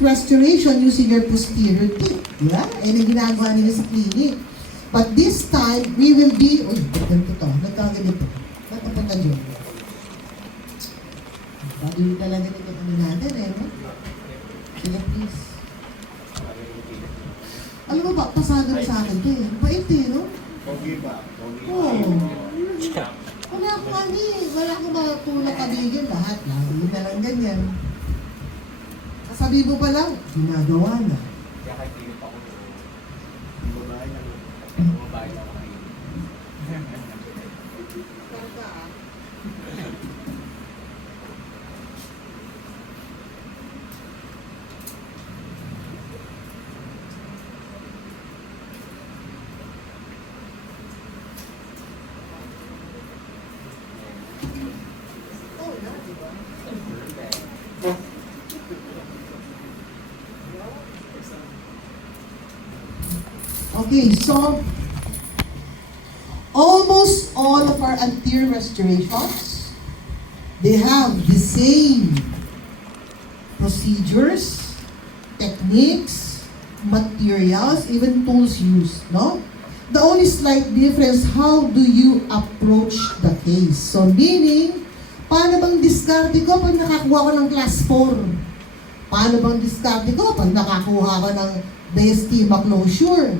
restoration using your posterior teeth. Yeah? Yan ang ginagawa nila sa clinic. But this time, we will be, uy, ganito to, nagkaganito. Natapunta dyan. Pagili talaga nito kami natin, eh, no? Sige, please. Alam mo ba, pasado na sa akin ito, eh. Bait, eh, no? Pogi ba? Oo. Wala akong ano, eh. Wala akong matulak kabigin. Lahat, lagi na lang ganyan. Sabi mo pa lang, ginagawa na. Kaya kahit pilit ako yung babae na yung babae na kayo. Okay, so almost all of our anterior restorations, they have the same procedures, techniques, materials, even tools used, no? The only slight difference, how do you approach the case? So meaning, paano bang diskarte ko pag nakakuha ko ng class 4? Paano bang diskarte ko pag nakakuha ko ng diastema closure?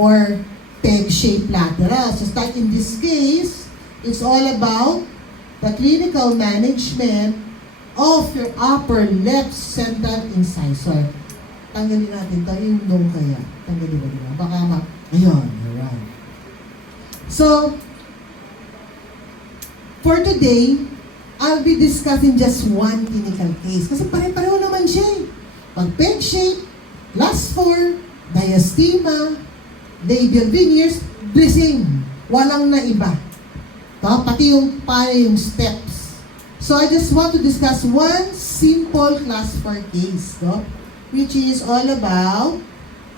Or peg-shaped lateral. So like in this case, it's all about the clinical management of your upper left central incisor. Tanggalin natin ito, yung no kaya. Tanggalin ba? Baka ayun, alright. So, for today, I'll be discussing just one clinical case. Kasi pare-pareho naman siya eh. Pag peg-shape, class 4, diastema, labial veneers, the same. Walang naiba. Pati yung steps. So I just want to discuss one simple class 4 case, which is all about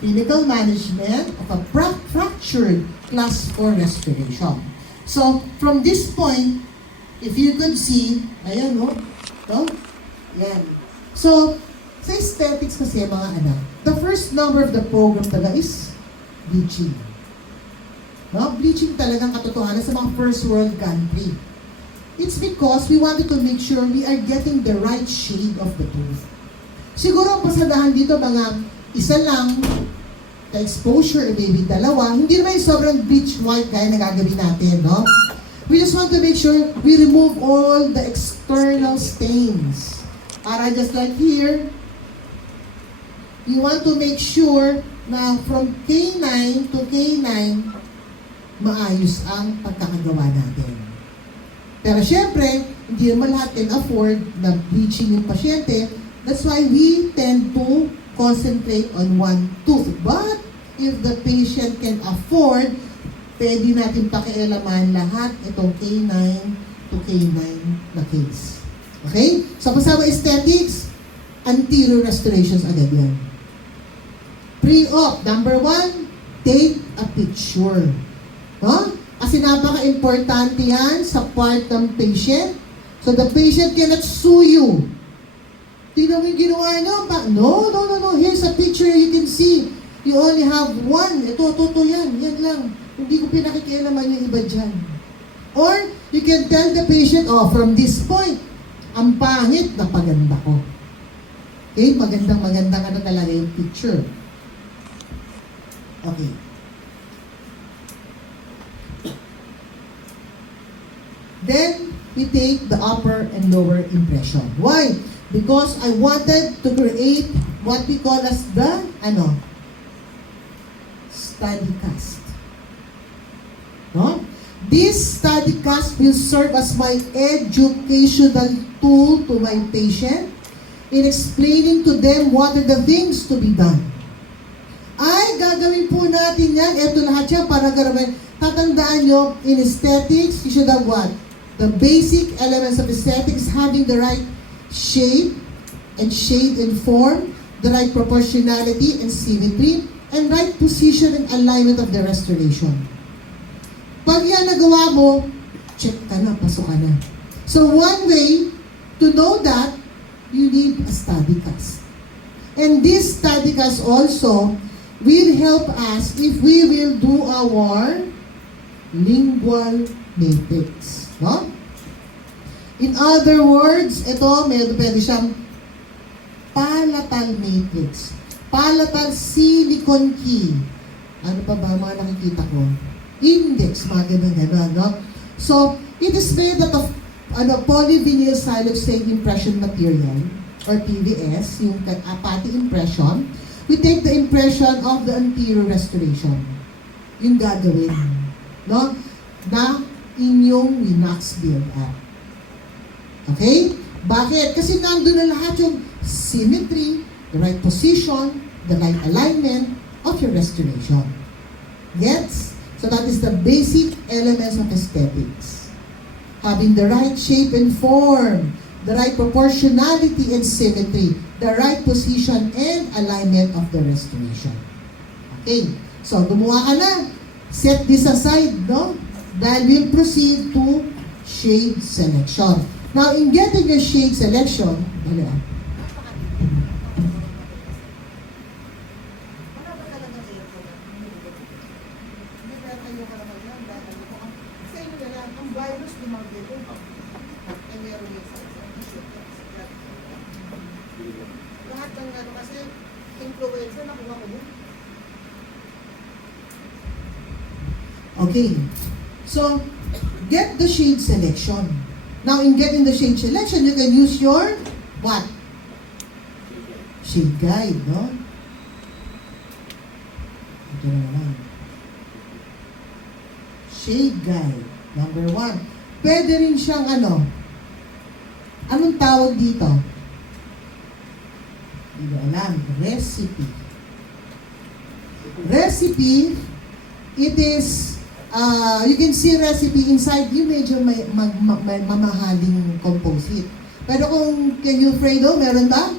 clinical management of a fractured class 4 restoration. So from this point, if you could see, ayan, no? Yan. So, sa aesthetics kasi mga anak, the first number of the program talaga is bleaching. No? Bleaching talagang katotohanan sa mga first world country. It's because we wanted to make sure we are getting the right shade of the tooth. Siguro ang pasadahan dito mga isa lang the exposure, maybe dalawa, hindi naman yung sobrang bleach white kaya nagagawin natin, no? We just want to make sure we remove all the external stains. Para just like here, we want to make sure na from K9 to K9, maayos ang pagkakagawa natin. Pero syempre, hindi naman lahat can afford na bleaching yung pasyente. That's why we tend to concentrate on one tooth. But if the patient can afford, pwede natin pakialaman lahat itong K9 to K9 na case. Okay? So kasama aesthetics, anterior restorations agad yan. Pre-op, number 1, take a picture. Huh? Kasi napaka-importante yan sa part ng patient. So the patient cannot sue you. Tingnan mo yung ginawa nyo. No. Here's a picture you can see. You only have one. Ito, yan. Yan lang. Hindi ko pinakikialaman yung iba dyan. Or, you can tell the patient, from this point, ang pangit na paganda ko. Okay? Magandang talaga yung picture. Okay. Then, we take the upper and lower impression. Why? Because I wanted to create what we call as the, study cast. No? This study cast will serve as my educational tool to my patient in explaining to them what are the things to be done. Ay, gagawin po natin yan. Ito lahat yan para gawin. Tatandaan nyo, in aesthetics, you should have what? The basic elements of aesthetics, having the right shape and shade and form, the right proportionality and symmetry, and right position and alignment of the restoration. Pag yan nagawa mo, check ka na, pasok ka na. So one way to know that, you need a study cast. And this Stadicas also will help us if we will do our lingual matrix. No? In other words, ito, pwede siyang palatal matrix. Palatal silicon key. Ano pa ba mga nakikita ko? Index, mga ganun, no? So, it is made out of polyvinyl siloxane impression material, or PVS, yung pati impression. We take the impression of the anterior restoration. Yung gagawin, no? Na inyong winax build up. Okay? Bakit? Kasi nandun na lahat yung symmetry, the right position, the right alignment of your restoration. Gets? So that is the basic elements of aesthetics. Having the right shape and form, the right proportionality and symmetry, the right position and alignment of the restoration. Okay? So, gumawa ka na. Set this aside, no? Dahil we'll proceed to shade selection. Now, in getting your shade selection, dali ah. Lahat ng ano kasi, influencer, nakuha ko yun. Okay. So, get the shade selection. Now, in getting the shade selection, you can use your, what? Shade guide, no? Ito na naman. Shade guide. Number 1. Pwede rin siyang ano? Anong tawag dito? Hindi ko alam. Recipe. Recipe, it is, you can see recipe inside, yung medyo may mamahaling composite. Pero kung kay Fredo, meron ba?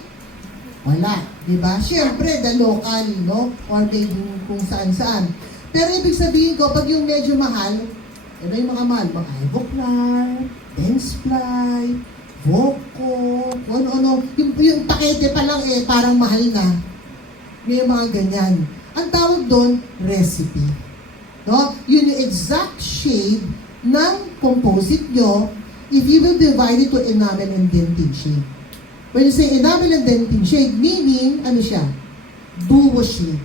Wala. Diba? Siyempre, the local, no? Or maybe kung saan-saan. Pero ibig sabihin ko, pag yung medyo mahal, ano yung mga mahal? Mga Ivoclar, Densfly, Voco, ano-ano. Yung pakete pa lang parang mahal na. May mga ganyan. Ang tawag doon, recipe. No? Yun yung exact shade ng composite nyo if you will divide it to enamel and dentin shade. When you say enamel and dentin shade, meaning, ano siya? Duo shade.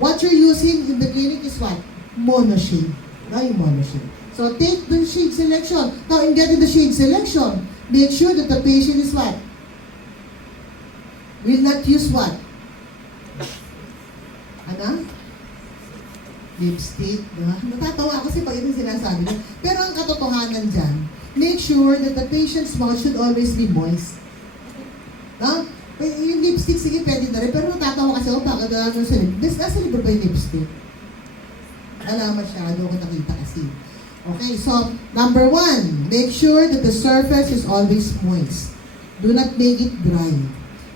What you're using in the clinic is what? Mono shade. No, yung mono shade. So, take the shade selection. Now, in getting the shade selection, make sure that the patient is what? Will not use what? Ano? Lipstick, diba? Natatawa ako kasi pag ito sinasabi niya. Pero ang katotohanan dyan, make sure that the patient's mouth should always be moist. No? Yung lipstick, sige, pwede na rin. Pero natatawa kasi ako, bakit wala nung sa lipstick? Nasa libre ba yung lipstick? Alam masyado ako nakita kasi. Okay, so, number 1, make sure that the surface is always moist. Do not make it dry.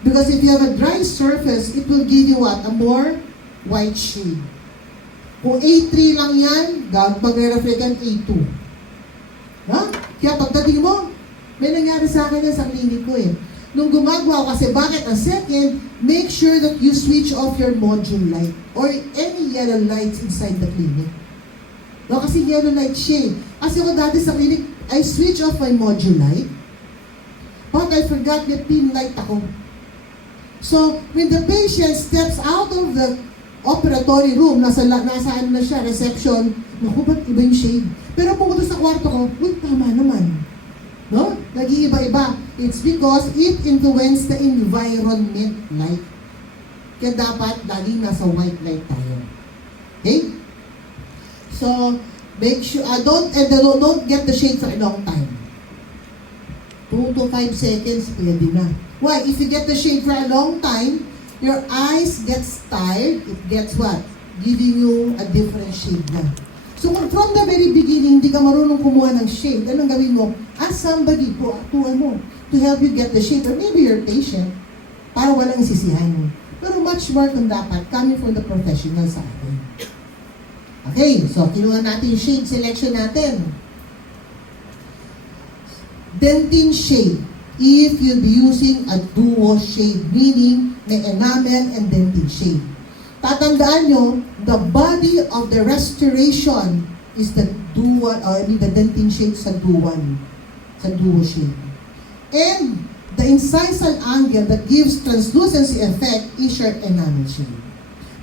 Because if you have a dry surface, it will give you what? A more white shade. Kung A3 lang yan, magre-reflect yan A2. Ha? Kaya pagdating mo, may nangyari sa akin yan sa klinik ko eh. Nung gumagawa ko kasi, bakit? Ang second, make sure that you switch off your module light or any yellow lights inside the clinic. No, kasi yellow light siya. Kasi ako dati sa clinic, I switch off my module light, but I forgot na pin light ako. So, when the patient steps out of the operatory room, nasa ano na siya, reception, naku, ba't iba yung shade? Pero pumunta sa kwarto ko, uy, tama naman. No? Nag-iiba-iba. It's because it influenced the environment light. Kaya dapat laging nasa white light tayo. Okay? So, make sure, don't get the shade for a long time. 2 to 5 seconds, pwede na. Why? If you get the shade for a long time, your eyes gets tired, it gets what? Giving you a different shade na. So, kung from the very beginning, hindi ka marunong kumuha ng shade, anong gawin mo? Ask somebody to help you get the shade, or maybe your patient, para walang isisihan mo. Pero much more kung dapat, coming from the professional sa atin. Okay, so kinuha natin yung shade selection natin. Dentin shade. If you'll be using a duo shade, meaning may enamel and dentin shade. Tatandaan nyo, the body of the restoration is the dual, the dentin shade sa dual shade. And the incisal angle that gives translucency effect is your enamel shade.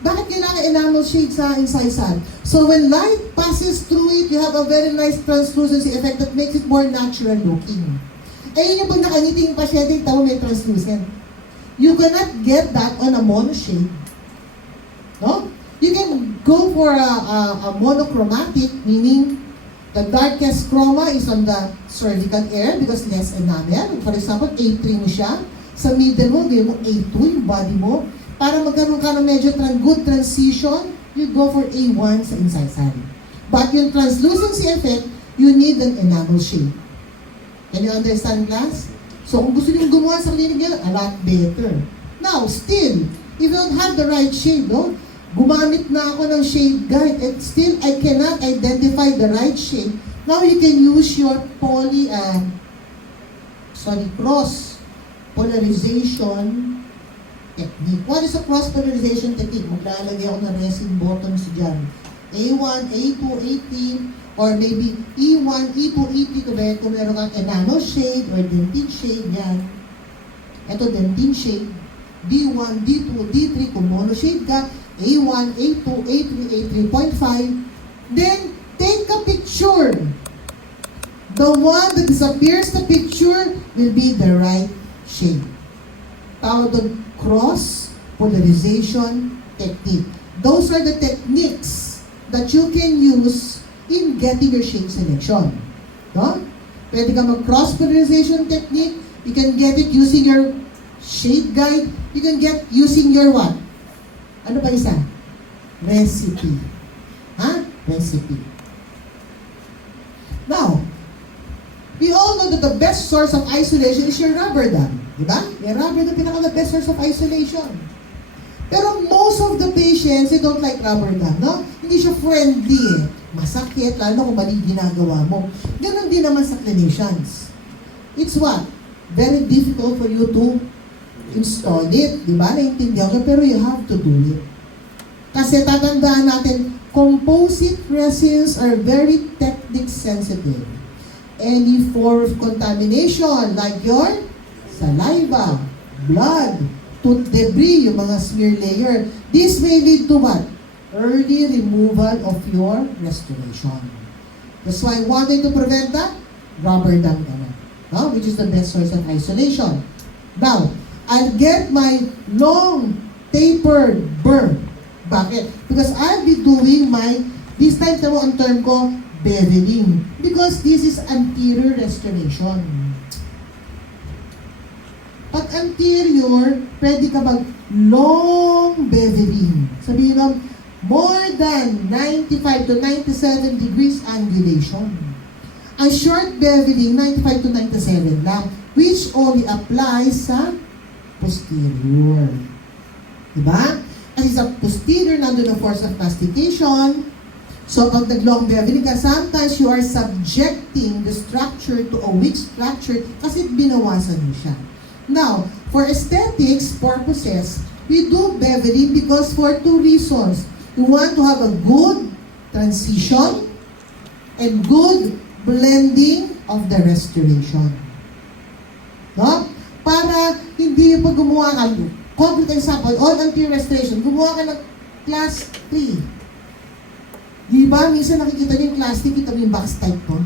Bakit kailangan enamel shade sa incisal? So when light passes through it, you have a very nice translucency effect that makes it more natural looking. Eh yun yung pag nakangiti yung pasyente, tao may translucent. You cannot get that on a mono shade. No? You can go for a monochromatic, meaning the darkest chroma is on the cervical area because less enamel. For example, A3 mo siya. Sa middle mo, gawin mo A2 yung body mo. Para magkaroon ka ng medyo good transition, you go for A1 sa incisal. But yung translucency effect, you need an enamel shade. Can you understand, class? So kung gusto niyo gumawa sa clinic nyo, a lot better. Now, still, if you don't have the right shade, no? Gumamit na ako ng shade guide and still I cannot identify the right shade. Now you can use your cross polarization technique. What is a cross polarization technique? Maglalagay ako ng resin buttons dyan. A1, A2, A3, or maybe E1, E2, E3 kung meron kang enamel shade or dentin shade yan. Ito dentin shade. D1, D2, D3 kung mono shade ka. A1, A2, A3, A3.5. Then, take a picture. The one that disappears the picture will be the right shade. Tawag doon, cross polarization technique. Those are the techniques that you can use in getting your shade selection. No? Pwede ka mag-cross polarization technique. You can get it using your shade guide. You can get using your what? Ano pa isa? Recipe. Ha? Recipe. Now, we all know that the best source of isolation is your rubber dam. Diba? Yung rubber dam, pinaka the best source of isolation. Pero most of the patients, they don't like rubber dam, no? Hindi siya friendly eh. Masakit, lalo kung mali ginagawa mo. Ganon din naman sa clinicians. It's what? Very difficult for you to install it, di ba? Naintindihan ko, pero you have to do it. Kasi tatandaan natin, composite resins are very technique sensitive. Any form of contamination, like your saliva, blood, tooth debris, yung mga smear layer, this may lead to what? Early removal of your restoration. That's why one way to prevent that, rubber dam ka na. No? Which is the best source of isolation. Now, I'll get my long tapered burr. Bakit? Because I'll be doing this time tamo ang term ko, beveling. Because this is anterior restoration. Pag anterior, pwede ka long beveling. Sabihin lang, more than 95 to 97 degrees angulation. Ang short beveling, 95 to 97 lang, which only applies sa posterior. Diba? Kasi sa posterior, nandun ang force of mastication. So, pag nag-long beveling ka, sometimes you are subjecting the structure to a weak structure kasi binawasan mo siya. Now, for aesthetics purposes, we do beveling because for two reasons. You want to have a good transition and good blending of the restoration. No? Para hindi pag gumawa ka, concrete example, all anterior restoration, gumawa ka ng class 3. Di ba? Minsan nakikita niyo yung class 3, kita mo yung box type ko.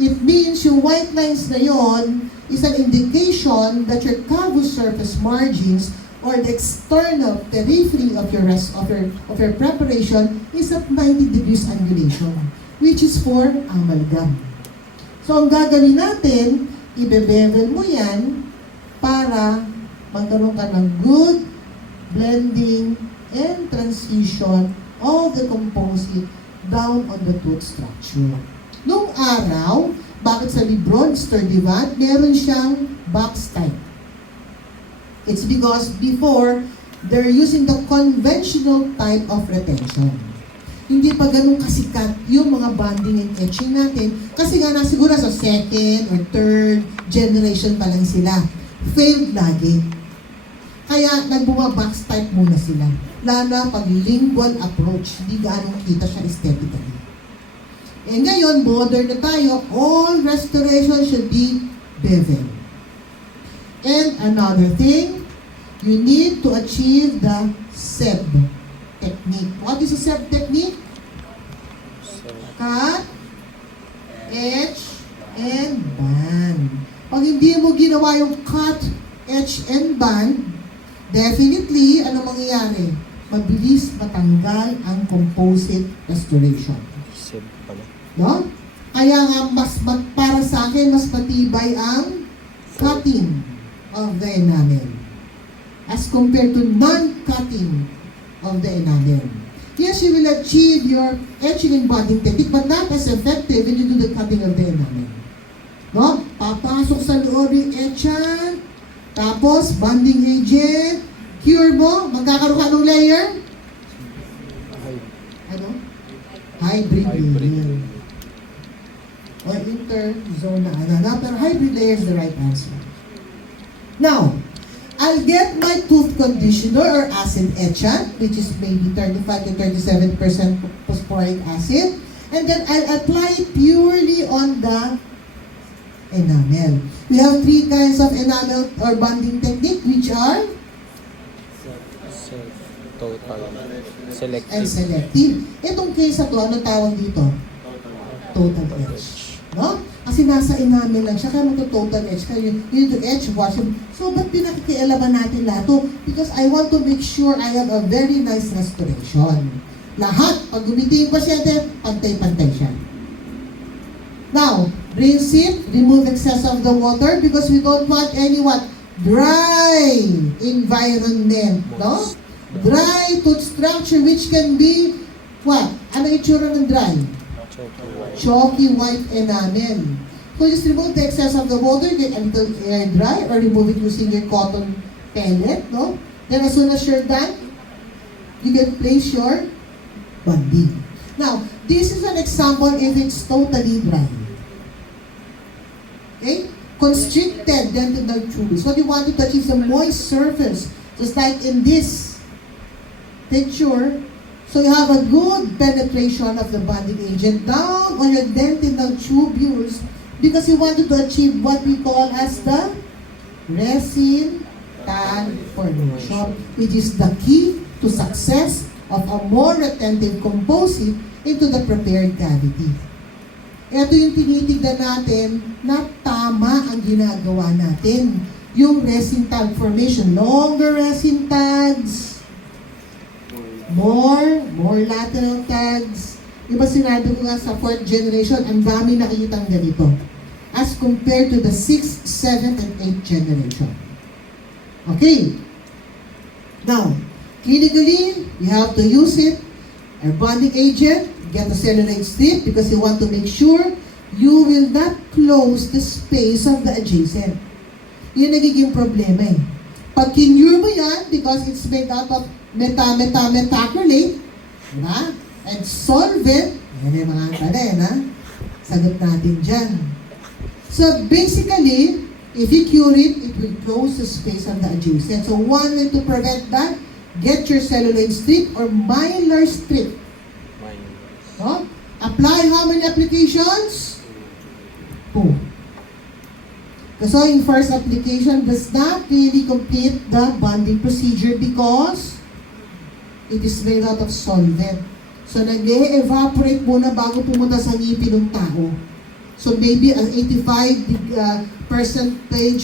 It means yung white lines na yon is an indication that your cavus surface margins or the external periphery of your preparation is at 90 degrees angulation, which is for amalgam. So, ang gagawin natin, ibe-bevel mo yan para magkaroon ka ng good blending and transition of the composite down on the tooth structure. Nung araw, bakit sa Libron Sturdivant, meron siyang box type? It's because before, they're using the conventional type of retention. Hindi pa ganun kasikat yung mga bonding and etching natin kasi nga nasiguro sa second or third generation pa lang sila. Failed lagi. Kaya nagbumabox type muna sila. Lalo na pag lingual approach, hindi gaano kita siya aesthetically. Eh ngayon, modern na tayo, all restoration should be bevel. And another thing, you need to achieve the SEB technique. What is a SEB technique? Cut, etch, and band. Pag hindi mo ginawa yung cut, etch, and band, definitely, ano mangyayari? Mabilis matanggal ang composite restoration. Sib pala. No? Kaya nga, para sa akin, mas matibay ang cutting of the enamel as compared to non-cutting of the enamel. Yes, you will achieve your etching and bonding technique, but not as effective when you do the cutting of the enamel. No? Papasok sa loob yung etchant, tapos bonding agent, cure mo, magkakaroon ka ng layer? Ano? Hybrid layer. Or interzone na ano, pero hybrid layer is the right answer. Now, I'll get my tooth conditioner or acid etchant, which is maybe 35 to 37% phosphoric acid, and then I'll apply it purely on the enamel. We have three kinds of enamel or bonding technique, which are Total. and Selective. selective. Itong case na to, ano tawag dito? Total etch. No? Kasi nasa enamel lang siya, kaya magto-total etch. Kaya you need to etch, wash. So, ba't pinakikialaman natin lahat to? Because I want to make sure I have a very nice restoration. Lahat, pag gumiti yung pasyente, pantay-pantay siya. Now, rinse it, remove excess of the water because we don't want any what? Dry environment. No? Dry tooth structure which can be what? Ano itsura ng dry? Chalky white enamel. So just remove the excess of the water, get a little air dry, or remove it using your cotton pellet, no? Then as soon as you're done, you can place your bonding. Now, this is an example if it's totally dry. Okay? Constricted dental tubes. What you want to touch is a moist surface, just like in this picture. So you have a good penetration of the bonding agent down on your dentinal tubules because you wanted to achieve what we call as the resin tan formation, which is the key to success of a more retentive composite into the prepared cavity. Ito yung tinitignan natin na tama ang ginagawa natin. Yung resin tag formation, longer resin tags, more lateral tags. Diba sinabi ko nga sa 4th generation, ang dami nakikitang ganito as compared to the 6th, 7th, and 8th generation. Okay. Now, clinically, you have to use it. A bonding agent, get a celluloid strip because you want to make sure you will not close the space of the adjacent. Yun nagiging problema eh. Pag kinure mo yan, because it's made out of metacrillate, diba? And solvent, yan yung mga tanin, ha? Sagot natin dyan. So basically, if you cure it, it will close the space of the adjacent. So one way to prevent that, get your celluloid strip or mylar strip. No? Apply how many applications? 2. So yung first application does not really complete the bonding procedure because it is made out of solvent. So nag-evaporate muna bago pumunta sa ngipin ng tao. So maybe an 85%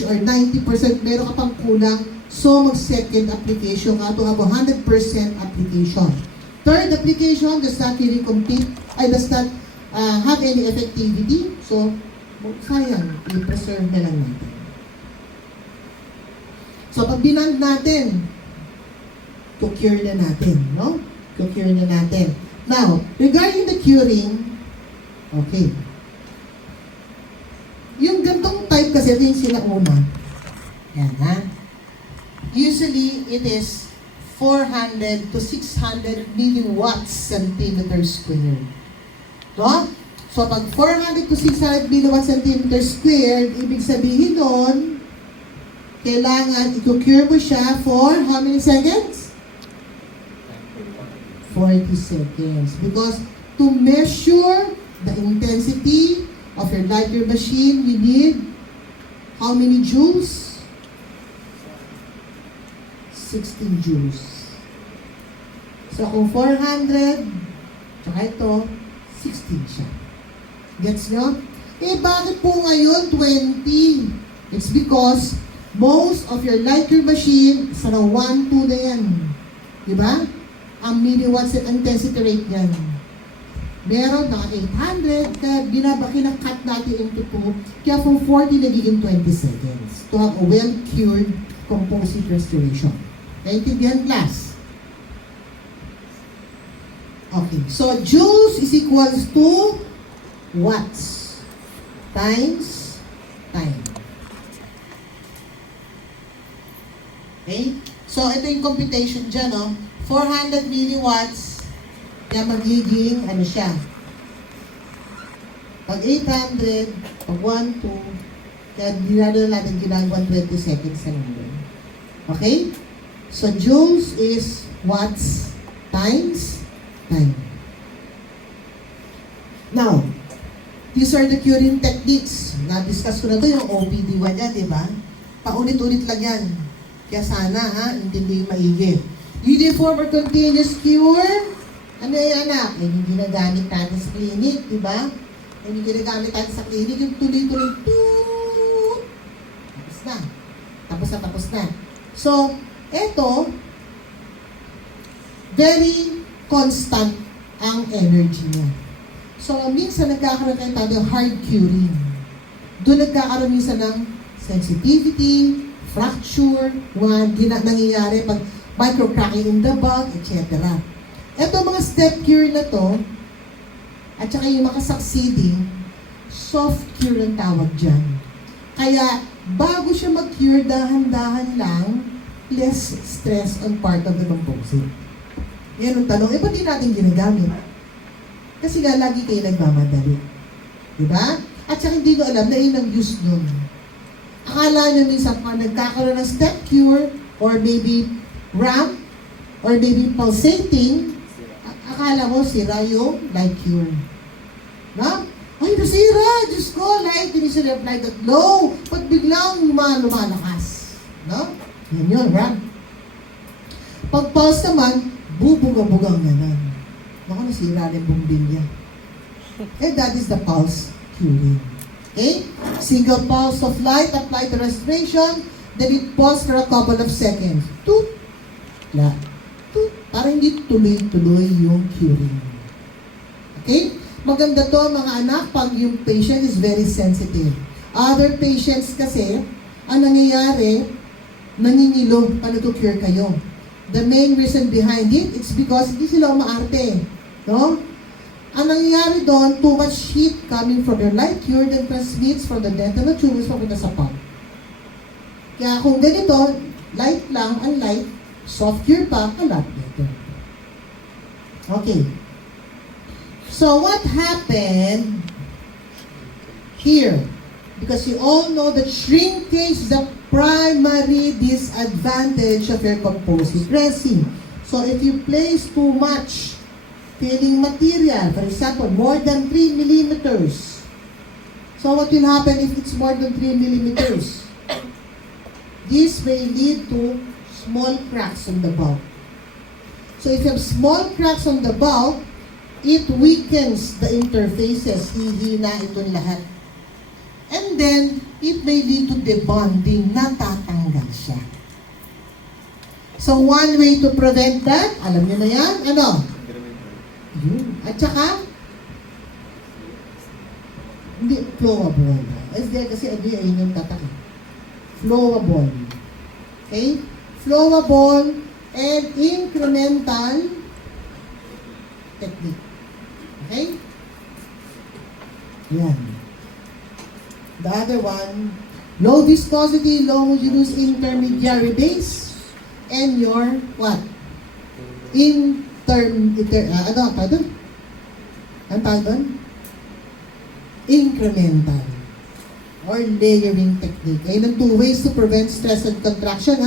or 90% meron ka pang kulang. So mag-second application ka to have 100% application. Third application does not really complete, does not have any effectivity. So sayang, i-preserve na lang natin. So pag binand natin, cure na natin, no? Cure na natin. Now, regarding the curing, okay. Yung gantong type kasi, ito yung sinauna. Yan, ha? Usually, it is 400 to 600 milliwatts centimeter square. No? So, pag 400 to 600 milliwatts centimeter square, ibig sabihin nun, kailangan i-cure mo siya for how many seconds? 40 seconds. Because to measure the intensity of your lighter machine, you need how many joules? 16 joules. So kung 400, tsaka ito, 16 siya. Gets nyo? Eh, bakit po ngayon 20? It's because most of your lighter machine, sa 1, 2 na yan. Diba? Ang milliwatts ang intensity rate niyan. Meron na 800, kaya kinakat natin into 2. Kaya from 40, nagiging 20 seconds to have a well-cured composite restoration. Naintindihan, class? Okay, so joules is equals to watts times time. Okay? So, ito yung computation dyan, no? 400 milliwatts, kaya magiging, ano siya? Pag 800, pag 1, 2, kaya dinado na natin ginagawa 20 seconds na lang. Okay? So, joules is watts times time. Now, these are the curing techniques. Na-discuss ko na ito, yung OPD1 yan, di ba? Paulit-ulit lang yan. Kaya sana, ha, intindihin maigi. Uniform or continuous cure, ano yung anak? Yung ginagamit natin sa clinic, di ba? Yung ginagamit natin sa clinic, yung tuloy-tuloy, toot! Tapos na. Tapos na. So, eto, very constant ang energy niya. So, minsan nagkakaroon tayo ng hard curing. Doon nagkakaroon minsan ng sensitivity, fracture, nangyayari pag microcracking in the bug, etc. Ito mga step cure na to, at saka yung makasucceeding, soft cure ang tawag dyan. Kaya, bago siya mag-cure, dahan-dahan lang, less stress on part of the composite. Yan ang tanong, ba't di natin ginagamit? Kasi nga, lagi kayo nagmamadali. Diba? At saka hindi ko alam na yun ang use nun. Akala nyo minsan pa nagkakaroon ng step cure, or maybe ramp, or maybe pulsating, akala mo sira yung light cure. Na? Ay, nasira! Diyos ko, light, hindi sila apply that. No! Pag biglang lumalakas. No? Yan yun, ramp. Pag pulse naman, bubuga-bugang ganon. Naku, nasira rin bumbilya. And that is the pulse curing. Okay? Single pulse of light applied to respiration, then it pulse for a couple of seconds. Toot! La. Toot! Para hindi tuloy-tuloy yung curing. Okay? Maganda to mga anak pag yung patient is very sensitive. Other patients kasi, ang nangyayari, nanginilo paano to cure kayo. The main reason behind it, it's because hindi sila umaarte. No? Ang nangyayari doon, too much heat coming from your light cure that transmits from the dental tumors papunta sa pump. Kaya kung ganito, light lang, ang light, soft cure pa, a lot better. Okay. So what happened here? Because you all know that shrinkage is the primary disadvantage of your composite resin. So if you place too much filling material, for example, more than 3 millimeters. So what will happen if it's more than 3 millimeters? This may lead to small cracks on the bulb. So if you have small cracks on the bulb, it weakens the interfaces. Hihina itong lahat. And then, it may lead to debonding. Natatanggal siya. So, one way to prevent that, alam niyo na yan, ano? Yun. At saka, hindi, flowable. Kasi ayun yung tatak. Flowable. Okay? Flowable and incremental technique. Okay? Yan. The other one, low viscosity, low homogeneous intermediary base, and your what? Ano ang tawag doon? Ang tawag doon? Incremental. or layering technique. Ayun ang 2 ways to prevent stress and contraction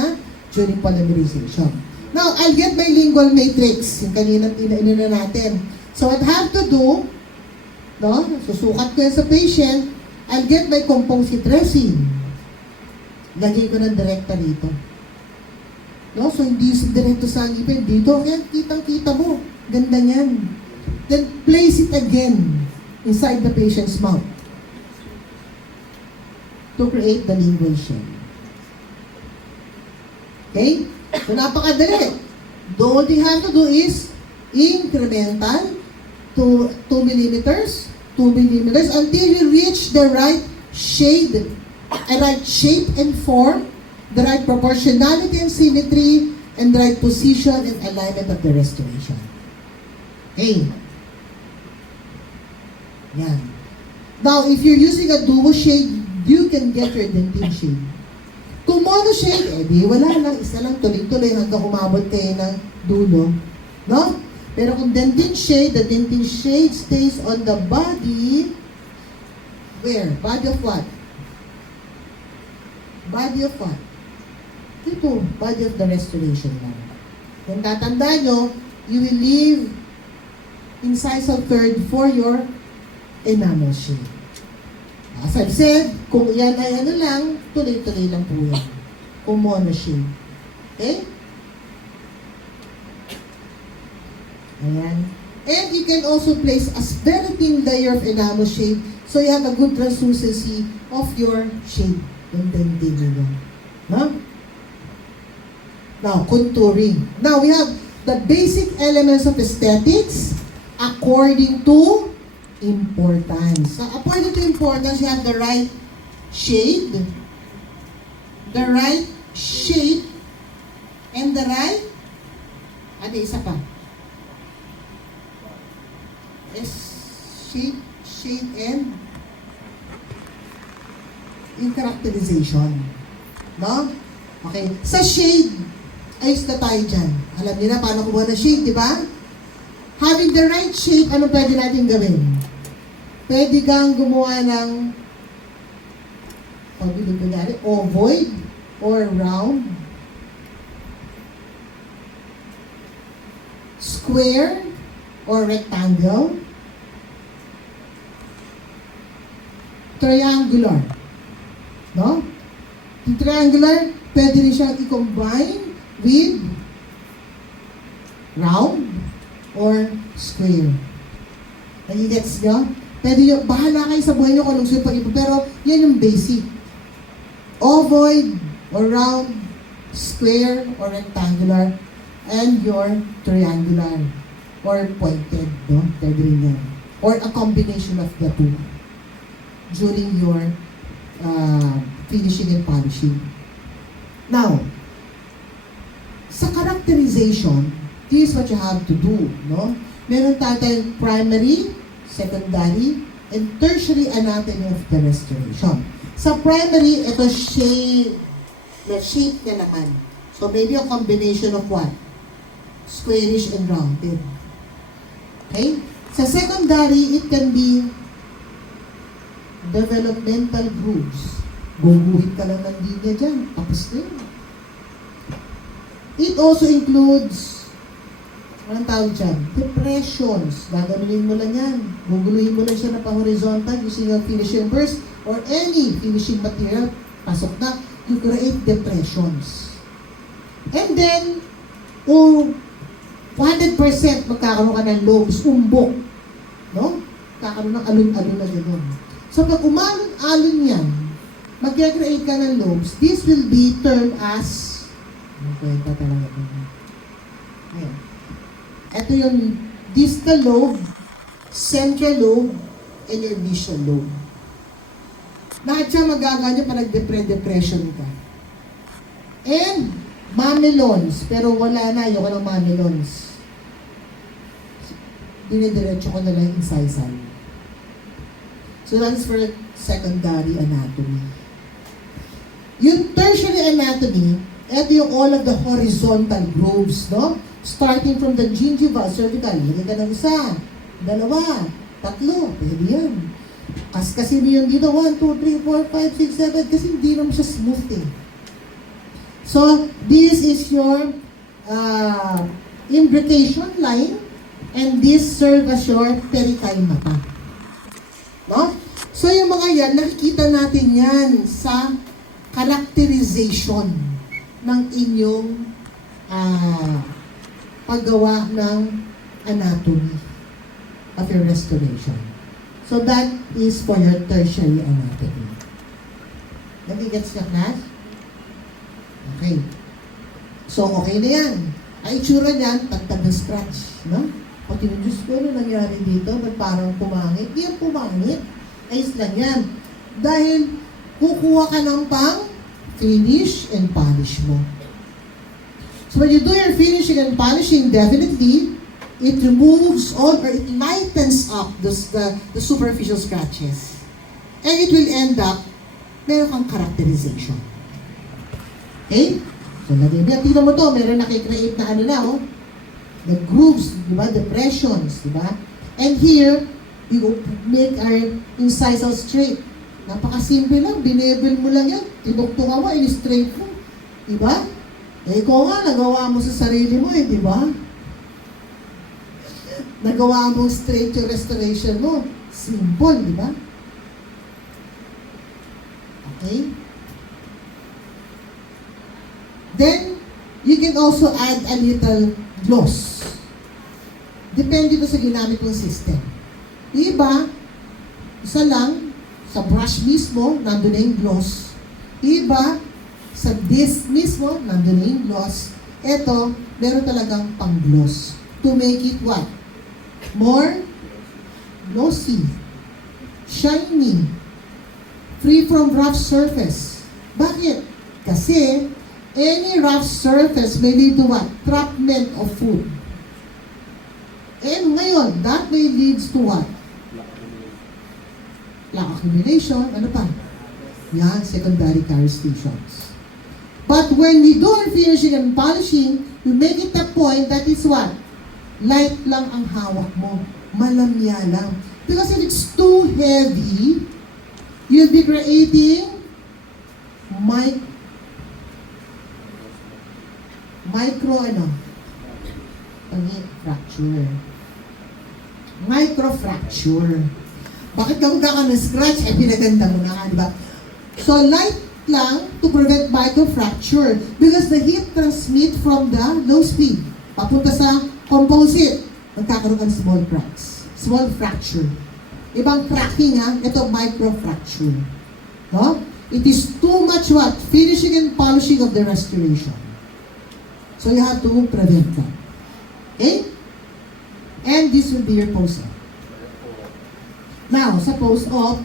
during polymerization. Now, I'll get my lingual matrix, yung kanina ina natin. So, what I have to do, susukat ko yan sa patient, I'll get my composite resin. Lagay ko ng direkta rito. So, hindi direkto sa ngipin. Dito, kaya kitang-kita mo. Ganda niyan. Then, place it again inside the patient's mouth to create the lingual shell. Okay? So, napakadali. The only thing you have to do is incremental to 2 millimeters until you reach the right shade, a right shape and form, the right proportionality and symmetry, and the right position and alignment of the restoration. Okay. Yan. Now, if you're using a duo shade, you can get your dentine shade. Kung mono shade, di wala lang, isa lang tuloy-tuloy hanggang umabot kayo ng dulo. No? Pero kung dentine shade, the dentine shade stays on the body. Where? Body of what? Body of what? Ito, body of the restoration lang. Kung tatandaan nyo, you will leave incisal third for your enamel shade. As I've said, kung yan ay ano lang, tuloy-tuloy lang po yan. Kung mono shade. Okay? Ayan. And you can also place a very thin layer of enamel shade so you have a good translucency of your shade. Yung dentine nyo. No? Now, contouring. Now, we have the basic elements of aesthetics according to importance. So, according to importance, you have the right shade, the right shape, and the right, isa pa? Shape, and in characterization. No? Okay. Sa shade, ayos na tayo dyan. Alam niyo na paano kumuha ng shade, di ba? Having the right shape, ano pwede natin gawin? Pwede kang gumawa ng ovoid or round, square or rectangle, triangular. No? Yung triangular, pwede rin siyang i-combine with round or square. Nagigets nyo? Pwede yun, bahala kayo sa buhay nyo kung anong suyo pag-ipo, pero yan yung basic. Ovoid or round, square or rectangular, and your triangular or pointed, no? Pwede rin yan. Or a combination of the two during your finishing and polishing. Now, sa characterization, this is what you have to do, no? Meron tayong primary, secondary, and tertiary anatomy of the restoration. Sa primary, ito shape na naman. So maybe a combination of what? Squarish and rounded. Okay? Sa secondary, it can be developmental grooves. Guguhin ka lang ng linya dyan. Tapos na yun. It also includes, anong tawag dyan? Depressions. Gaganunin mo lang yan. Guguluhin mo lang siya na pa-horizontal using a finishing burst or any finishing material. Pasok na. You create depressions. And then, 100% magkakaroon ka ng lobes, umbok. No? Kakaroon ng alun-alun na gano'n. So, pag umalon-alon yan, mag-create ka ng lobes, this will be termed as, ano kwenta talaga ito? Ayan. Ito yung distal lobe, central lobe, and your medial lobe. Lahat siya magaganyo pa nag-depression ka. And, mamelons, pero wala na, ayoko ng mamelons. Dinidiretso ko na lang incisal. So that's for secondary anatomy. Yung tertiary anatomy, ito yung all of the horizontal grooves, no? Starting from the gingiva, cervical, lagay ka ng isa, dalawa, tatlo, pwede yan. Kasi yun dito, 1, 2, 3, 4, 5, 6, 7, kasi hindi naman siya smooth eh. So, this is your imbrication line, and this serve as your perikymata. No? So, yung mga yan, nakikita natin yan sa characterization ng inyong paggawa ng anatomy of your restoration. So that is for your tertiary anatomy. Nagigets ka, class? Okay. So, okay na yan. Ang itsura niyan, tagtag na scratch. No? Pati yung Diyos ko, ano nangyari dito? Ba't parang pumangit? Di yan pumangit. Ayos lang yan. Dahil kukuha ka ng pang-finish and polish mo. So when you do your finishing and polishing, definitely, it removes all or it lightens up the superficial scratches. And it will end up, meron kang characterization. Okay? So, lagyan mo. Tingnan mo to, meron nakikreate na ano na, oh. The grooves, di ba? Depressions, di ba? And here, you make our incisal straight. Napakasimple lang, binebel mo lang yan. Tinuktukan mo, in-straight mo. Di ba? Eh, ikaw nga, nagawa mo sa sarili mo eh, di ba? Nagawa mo straight yung restoration mo. Simple, di ba? Okay? Then, you can also add a little gloss. Depende ito sa ginamit mong system. Iba, isa lang, sa brush mismo, nandun na yung gloss. Iba, sa disc mismo, nandun na yung gloss. Ito, meron talagang pang-gloss. To make it what? More glossy, shiny, free from rough surface. Bakit? Kasi any rough surface may lead to what? Trapment of food. And ngayon, that may leads to what? Plaque accumulation. Ano pa? Yan, secondary calcifications. But when we do our finishing and polishing, we make it a point that is what? Light lang ang hawak mo. Malamya lang. Because if it's too heavy, you'll be creating fracture. Microfracture. Bakit ka na-scratch? Eh, pinaganda mo na nga, di ba? So, light lang to prevent microfracture because the heat transmit from the low speed papunta sa composite. Magkakaroon ka ng small cracks. Small fracture. Ibang cracking ha, ito microfracture. No? It is too much what? Finishing and polishing of the restoration. So you have to prevent that. Okay? And this will be your post-op. Now, sa post-op,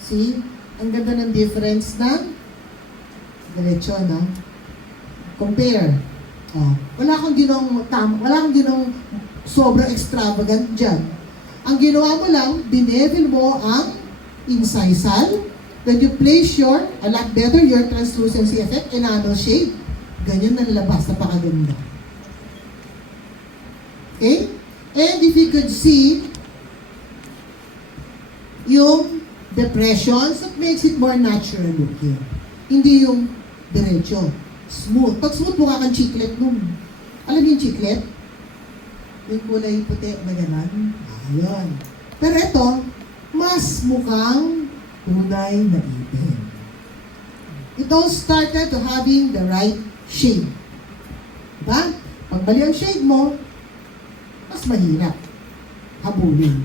see, ang ganda ng difference ng diretso, no? Compare. Oh, wala kang ginong sobrang extravagant dyan. Ang ginawa mo lang, binevel mo ang incisal, then you place your, a lot better, your translucency effect, enamel shade. Ganyan ang labas, napakaganda. Okay? And if you could see yung depressions, that makes it more natural looking. Hindi yung diretso. Smooth. Pag smooth, mukha kang chiclet nun. Alam niyo yung chiclet? Yung kulay puti na gano'n. Ayun. Pero ito, mas mukhang tunay na ipin. It all started to having the right shade. Diba? Pag mali ang shade mo, mas mahirap habulin.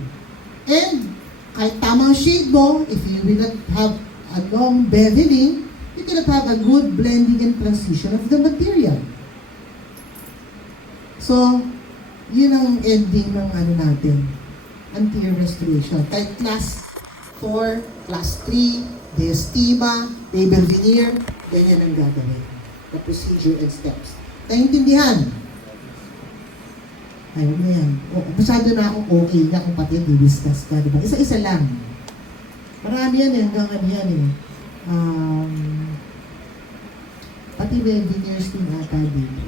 And kahit tamang shade mo, if you will not have a long beveling, you cannot have a good blending and transition of the material. So, yun ang ending ng ano natin, anterior restoration. Kahit class 4, class 3, diastema, label veneer, ganyan ang gagawin. The procedure and steps. Naintindihan? Ayun na yan. O, masyado na akong okay na kung pati di-discuss ka, diba? Isa-isa lang. Marami yan eh, hanggang ano yan eh. Pati may veneers din ata dito.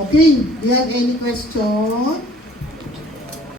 Okay, do you have any question?